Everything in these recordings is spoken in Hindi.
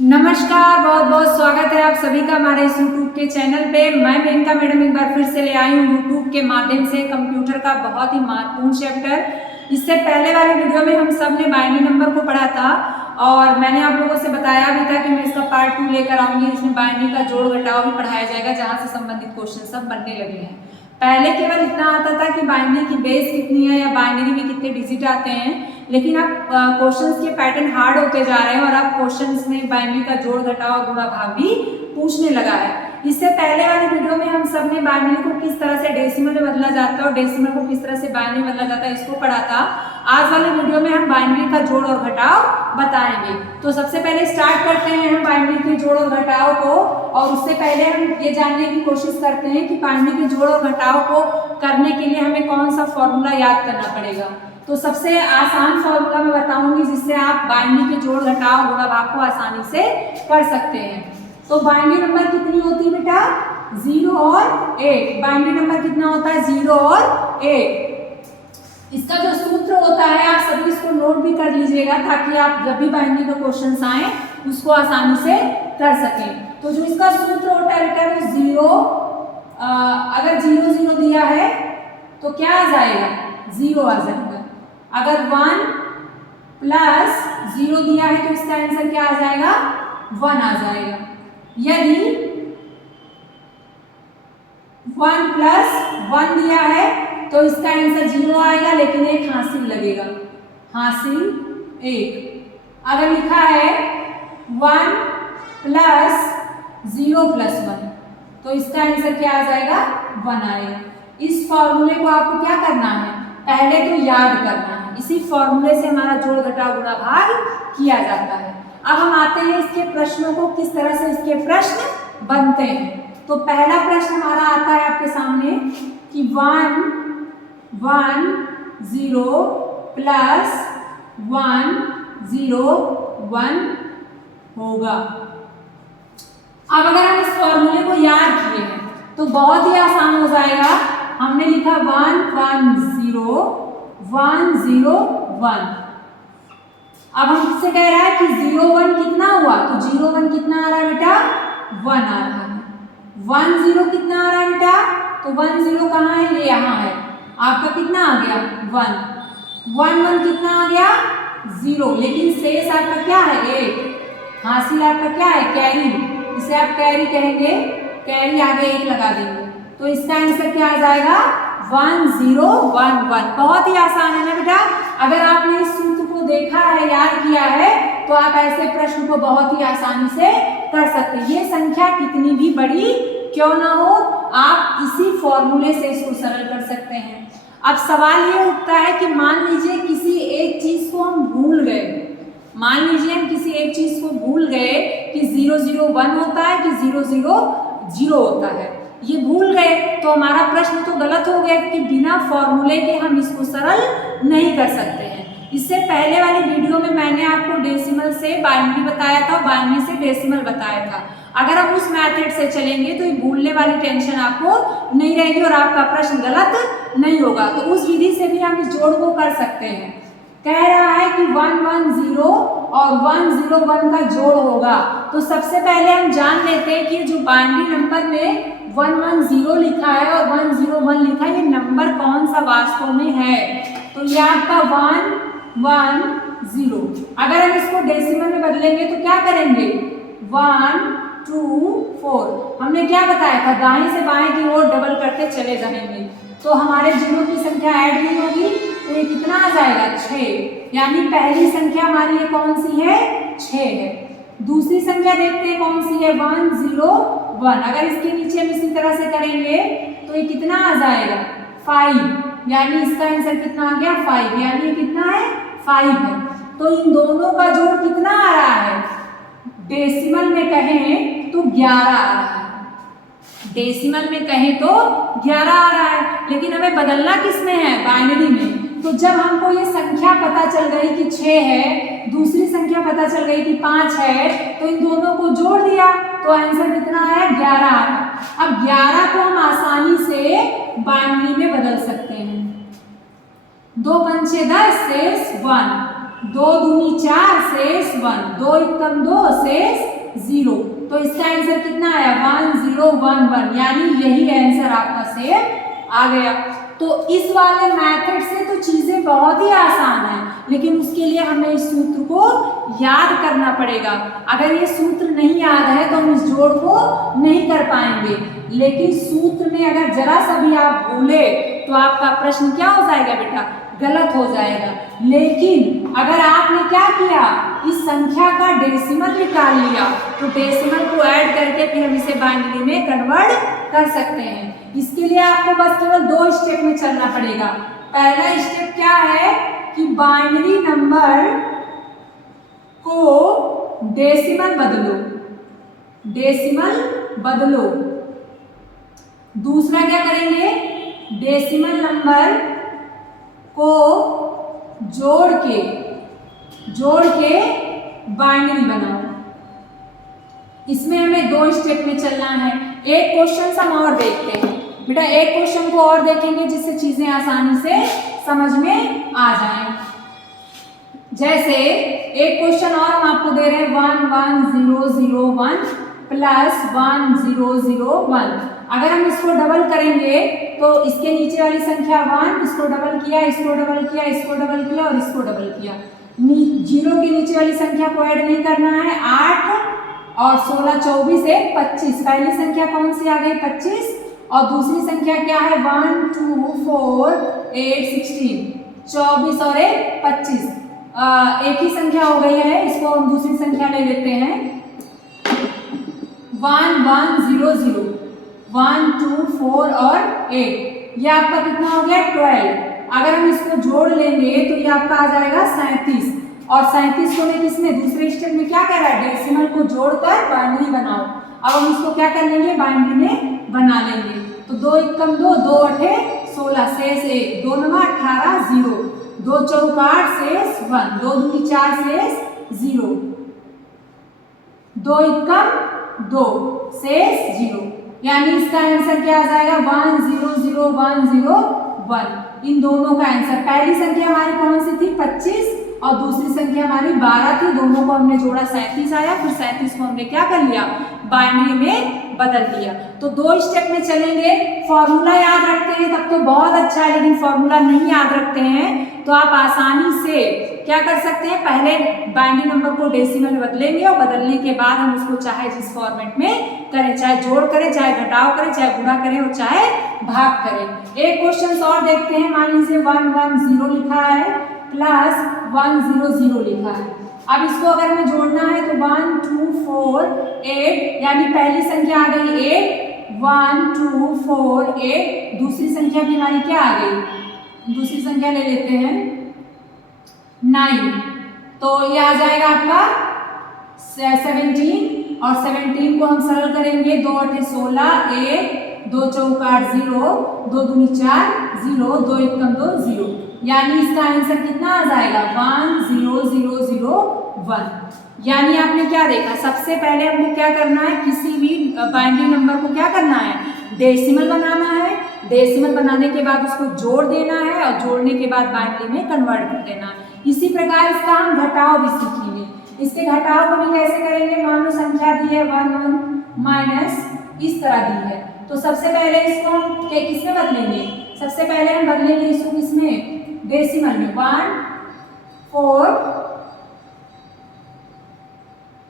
नमस्कार, बहुत बहुत स्वागत है आप सभी का हमारे इस यूट्यूब के चैनल पे। मैं मेनका मैडम एक बार फिर से ले आई हूँ यूट्यूब के माध्यम से कंप्यूटर का बहुत ही महत्वपूर्ण चैप्टर। इससे पहले वाले वीडियो में हम सब ने बाइनरी नंबर को पढ़ा था और मैंने आप लोगों से बताया भी था कि मैं इसका पार्ट 2 लेकर आऊंगी। इसमें बाइनरी का जोड़ घटाव भी पढ़ाया जाएगा, जहाँ से संबंधित क्वेश्चन सब बनने लगे हैं। पहले केवल इतना आता था कि बाइनरी की बेस कितनी है या बाइनरी में कितने डिजिट आते हैं, लेकिन अब क्वेश्चंस के पैटर्न हार्ड होते जा रहे हैं और अब क्वेश्चंस में बाइनरी का जोड़ घटाव गुणा भाग भी पूछने लगा है। इससे पहले वाली वीडियो में हम सब ने बाइनरी को किस तरह से डेसिमल में बदला जाता है और डेसिमल को किस तरह से बाइनरी में बदला जाता है इसको पढ़ा था। आज वाले वीडियो में हम बाइनरी का जोड़ और घटाव बताएंगे। तो सबसे पहले स्टार्ट करते हैं हम बाइनरी के जोड़ और घटाव को, और उससे पहले हम ये जानने की कोशिश करते हैं कि बाइनरी के जोड़ और घटाव को करने के लिए हमें कौन सा फॉर्मूला याद करना पड़ेगा। तो सबसे आसान फॉर्मूला मैं बताऊंगी जिससे आप बाइनरी के जोड़ घटाव गुणा भाग को आसानी से कर सकते हैं। तो बाइनरी नंबर कितनी होती है बेटा? 0 और 1। बाइनरी नंबर कितना होता है? 0 और 1। इसका जो सूत्र होता है आप सभी इसको नोट भी कर लीजिएगा, ताकि आप जब भी बाइनरी का क्वेश्चन आए उसको आसानी से कर सकें। तो जो इसका सूत्र होता है बेटा वो 0, अगर 0 0 दिया है तो क्या आ जाएगा? 0 आ जाएगा। अगर 1 प्लस 0 दिया है तो इसका आंसर क्या आ जाएगा? 1 आ जाएगा। यदि 1 प्लस 1 दिया है तो इसका आंसर 0 आएगा, लेकिन एक हासिल लगेगा, हासिल 1। अगर लिखा है 1 प्लस 0 प्लस 1 तो इसका आंसर क्या आ जाएगा? 1 आएगा। इस फॉर्मूले को आपको क्या करना है? पहले तो याद करना है। इसी फॉर्मूले से हमारा जोड़ घटाव गुणा भाग किया जाता है। अब हम आते हैं इसके प्रश्नों को, किस तरह से इसके प्रश्न बनते हैं। तो पहला प्रश्न हमारा आता है आपके सामने कि 1 1 0 प्लस 1 0 1 होगा। अब अगर हम इस फॉर्मूले को याद किए हैं तो बहुत ही आसान हो जाएगा। हमने लिखा 1 1 0 1 0 1। अब हमसे कह रहा है कि 0 1 कितना हुआ, तो 0 1 कितना आ रहा है बेटा? 1 आ रहा है। 1 0 कितना आ रहा है बेटा? तो 1 0 कहाँ है? ये यहाँ है। आपका कितना आ गया? 1 1 1 कितना आ गया? 0, लेकिन शेष आपका क्या है? 1। हासिल आपका क्या है? कैरी। इसे आप कैरी कहेंगे, कैरी आगे 1 लगा देंगे तो इसका आंसर क्या आ जाएगा? 1 0 1 1। बहुत ही आसान है ना बेटा। अगर आपने इस सूत्र को देखा है, याद किया है, तो आप ऐसे प्रश्न को बहुत ही आसानी से कर सकते हैं। ये संख्या कितनी भी बड़ी क्यों ना हो, आप इसी फॉर्मूले से इसको सरल कर सकते हैं। अब सवाल ये उठता है कि मान लीजिए किसी एक चीज को हम भूल गए। मान लीजिए हम किसी एक चीज को भूल गए कि 0 0 1 होता है कि 0 0 0 होता है। ये भूल गए तो हमारा प्रश्न तो गलत हो गया कि बिना फॉर्मूले के हम इसको सरल नहीं कर सकते हैं। इससे पहले वाली वीडियो में मैंने आपको डेसिमल से बाइनरी बताया था, बाइनरी से डेसिमल बताया था। अगर हम उस मेथड से चलेंगे तो ये भूलने वाली टेंशन आपको नहीं रहेगी और आपका प्रश्न गलत नहीं होगा। तो उस विधि से भी हम इस जोड़ को कर सकते हैं। कह रहा है कि 1 1 0 और 1 0 1 का जोड़ होगा। तो सबसे पहले हम जान लेते हैं कि जो बाइनरी नंबर में 1 1 0 लिखा है और 1 0 1 लिखा है, ये नंबर कौन सा वास्तव में है। तो ये आपका 1 1 0। अगर हम इसको डेसिमल में बदलेंगे तो क्या करेंगे? 1 2 4। हमने क्या बताया था? दाएं से बाएं की ओर डबल करते चले जाएंगे तो हमारे जीरो की संख्या ऐड नहीं होगी, तो ये कितना आ जाएगा? 6। यानी पहली संख्या हमारी ये कौन सी है? 6 है। दूसरी संख्या देखते हैं कौन सी है? 1 0 1। अगर इसके नीचे हम इसी तरह से करेंगे तो ये कितना आ जाएगा? 5। यानी इसका आंसर कितना आ गया? 5। यानी ये कितना है? 5 है। तो इन दोनों का जोड़ कितना आ रहा है? डेसिमल में कहें तो 11 आ रहा है। डेसिमल में कहें तो 11 आ रहा है, लेकिन हमें बदलना किस में है? बाइनरी में। तो जब हमको ये संख्या पता चल गई कि 6 है, दूसरी संख्या पता चल गई कि 5 है, तो इन दोनों को जोड़ दिया तो आंसर कितना आया? 11 आया। अब 11 को हम आसानी से बाइनरी में बदल सकते हैं। 2 पंचे 10 शेष 1 2 दूनी 4 शेष 1, 2 एकम 2 शेष 0। तो इसका आंसर कितना आया 1011, यानी यही आंसर आपका सेम आ गया। तो इस वाले मेथड से तो चीजें बहुत ही आसान है, लेकिन उसके लिए हमें इस सूत्र को याद करना पड़ेगा। अगर ये सूत्र नहीं याद है तो हम इस जोड़ को नहीं कर पाएंगे, लेकिन सूत्र में अगर जरा सा भी आप भूले तो आपका प्रश्न क्या हो जाएगा बेटा, गलत हो जाएगा। लेकिन अगर आपने क्या किया, इस संख्या का डेसिमल निकाल लिया, तो डेसिमल को ऐड करके फिर हम इसे बाइनरी में कन्वर्ट कर सकते हैं। इसके लिए आपको बस केवल 2 स्टेप में चलना पड़ेगा। पहला स्टेप क्या है कि बाइनरी नंबर को डेसिमल बदलो, डेसिमल बदलो। दूसरा क्या करेंगे, डेसिमल नंबर को जोड़ के बाइनरी बनाओ। इसमें हमें 2 स्टेप में चलना है। एक क्वेश्चन हम और देखते हैं बेटा, एक क्वेश्चन को और देखेंगे जिससे चीजें आसानी से समझ में आ जाएं। जैसे एक क्वेश्चन और हम आपको दे रहे हैं 11001 प्लस 1001। अगर हम इसको डबल करेंगे तो इसके नीचे वाली संख्या 1, इसको डबल किया, इसको डबल किया, इसको डबल किया और इसको डबल किया। 0 के नीचे वाली संख्या को ऐड नहीं करना है। 8 और 16 24 1 25। पहली संख्या कौन सी आ गई 25, और दूसरी संख्या क्या है 1 2 4 8 16। 24 और 1 25, एक ही संख्या हो गई है। इसको हम दूसरी संख्या ले लेते हैं 1100। 1 2 4 और 8, ये आपका कितना हो गया 12। अगर हम इसको जोड़ लेंगे तो ये आपका आ जाएगा 37। और 37 को मैं किसमें, दूसरे स्टेप में क्या कह रहा है, डेसिमल को जोड़कर बाइनरी बनाओ। अब हम इसको क्या कर लेंगे, बाइनरी में बना लेंगे। तो 2 एकम 2, 2 अठे 16 शेष 1, 2 नवा 18 0, 2 चौक 8 शेष 1, 2 दूनी 4 शेष 0, 2 एकम 2 शेष 0, यानी इसका आंसर क्या आ जाएगा 100101। इन दोनों का आंसर, पहली संख्या हमारी कौन सी थी 25 और दूसरी संख्या हमारी 12 थी। दोनों को हमने जोड़ा 37 आया, फिर 37 को हमने क्या कर लिया, बाइनरी में बदल दिया। तो 2 स्टेप में चलेंगे। फॉर्मूला याद रखते हैं तब तो बहुत अच्छा है, लेकिन फॉर्मूला नहीं याद रखते हैं तो आप आसानी से क्या कर सकते हैं, पहले बाइनरी नंबर को डेसिमल में बदलेंगे और बदलने के बाद हम उसको चाहे जिस फॉर्मेट में करें, चाहे जोड़ करें, चाहे घटाव करें, चाहे गुणा करें और चाहे भाग करें। एक क्वेश्चन और देखते हैं। मान लीजिए 110 लिखा है प्लस 100 लिखा है। अब इसको अगर हमें जोड़ना है तो 1 2 4 8, यानी पहली संख्या आ गई 8, 1 2 4 8। दूसरी संख्या भी हमारी क्या आ गई, दूसरी संख्या ले लेते हैं 9। तो ये आ जाएगा आपका 17, और 17 को हम सरल करेंगे 2 अठे 16 1, 2 चौक 8 0, 2 दूनी 4 0, 2 एकम 2 0, यानी इसका आंसर कितना आ जाएगा 10001। यानी आपने क्या देखा, सबसे पहले हमको क्या करना है, किसी भी बाइनरी नंबर को क्या करना है, डेसिमल बनाना है। डेसिमल बनाने के बाद उसको जोड़ देना है और जोड़ने के बाद बाइनरी में कन्वर्ट कर देना है। इसी प्रकार इसका हम घटाव भी सीखेंगे। इसके घटाव को भी कैसे करेंगे, मान लो संख्या दी है 1 1 माइनस इस तरह दी है, तो सबसे पहले इसको हम किसमें बदलेंगे, सबसे पहले हम बदलेंगे इसको किसमें, डेसिमल में। 1 4,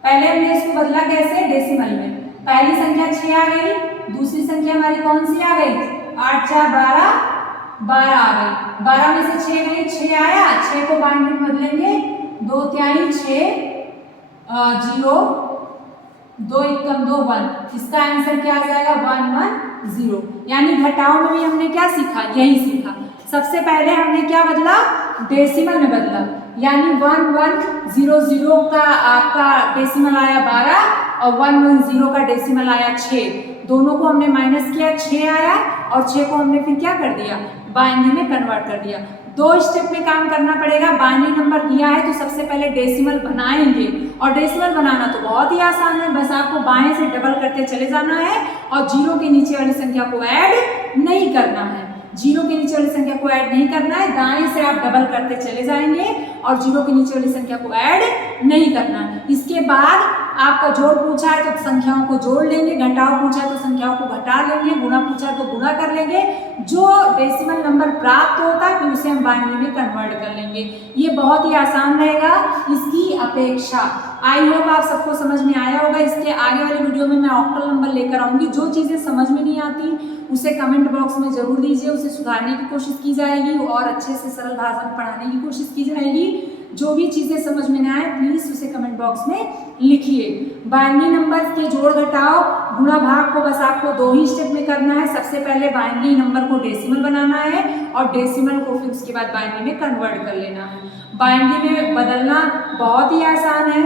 पहले हमने इसको बदला कैसे, डेसिमल में। पहली संख्या 6 आ गई, दूसरी संख्या हमारी कौन सी आ गई 8 4 12, 12 आ गई। 12 में से 6 गई, 6 आया, 6 को बाइनरी में बदलेंगे 2 3 6 0, 2 एकम 2 1। इसका आंसर क्या आ जाएगा 110। यानी घटाव में भी हमने क्या सीखा, यही सीखा। सबसे पहले हमने क्या बदला, डेसिमल में बदला, यानी 1100 का आपका डेसिमल आया 12 और 110 का डेसिमल आया 6। दोनों को हमने माइनस किया, 6 आया और 6 को हमने फिर क्या कर दिया, बाइनरी में कन्वर्ट कर दिया। 2 स्टेप में काम करना पड़ेगा। बाइनरी नंबर दिया है तो सबसे पहले डेसिमल बनाएंगे, और डेसिमल बनाना तो बहुत ही आसान है, बस आपको बाएं से डबल करते चले जाना है और 0 के नीचे वाली संख्या को ऐड नहीं करना है। जीरो के नीचे वाली संख्या को ऐड नहीं करना है, दाएं से आप डबल करते चले जाएंगे और जीरो के नीचे वाली संख्या को ऐड नहीं करना है। इसके बाद आपका जोड़ पूछा है तो संख्याओं को जोड़ लेंगे, घटाओ पूछा है तो संख्याओं को घटा लेंगे, गुणा पूछा है तो गुणा कर लेंगे। जो डेसिमल नंबर प्राप्त होता है फिर उसे हम बाइनरी में कन्वर्ट कर लेंगे। ये बहुत ही आसान रहेगा इसकी अपेक्षा। आई होप आप सबको समझ में आया होगा। इसके आगे वाली वीडियो में मैं ऑक्टल नंबर लेकर आऊँगी। जो चीज़ें समझ में नहीं आती उसे कमेंट बॉक्स में ज़रूर दीजिए, उसे सुधारने की कोशिश की जाएगी और अच्छे से सरल भाषा में पढ़ाने की कोशिश की जाएगी। जो भी चीज़ें समझ में ना आए प्लीज़ उसे कमेंट बॉक्स में लिखिए। बाइनरी नंबर के जोड़ घटाओ गुणा भाग को बस आपको 2 ही स्टेप में करना है। सबसे पहले बाइनरी नंबर को डेसिमल बनाना है और डेसिमल को फिर उसके बाद बाइनरी में कन्वर्ट कर लेना है। बाइनरी में बदलना बहुत ही आसान है,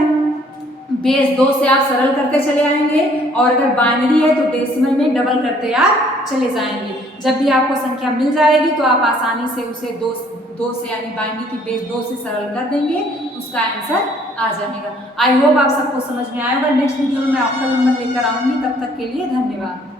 बेस 2 से आप सरल करते चले आएंगे और अगर बाइनरी है तो डेसिमल में डबल करते आप चले जाएंगे। जब भी आपको संख्या मिल जाएगी तो आप आसानी से उसे 2 से यानी बाइनरी की बेस 2 से सरल कर देंगे, उसका आंसर आ जाएगा। आई होप आप सबको समझ में आएगा। नेक्स्ट वीडियो में मैं ऑक्टल नंबर लेकर आऊँगी, तब तक के लिए धन्यवाद।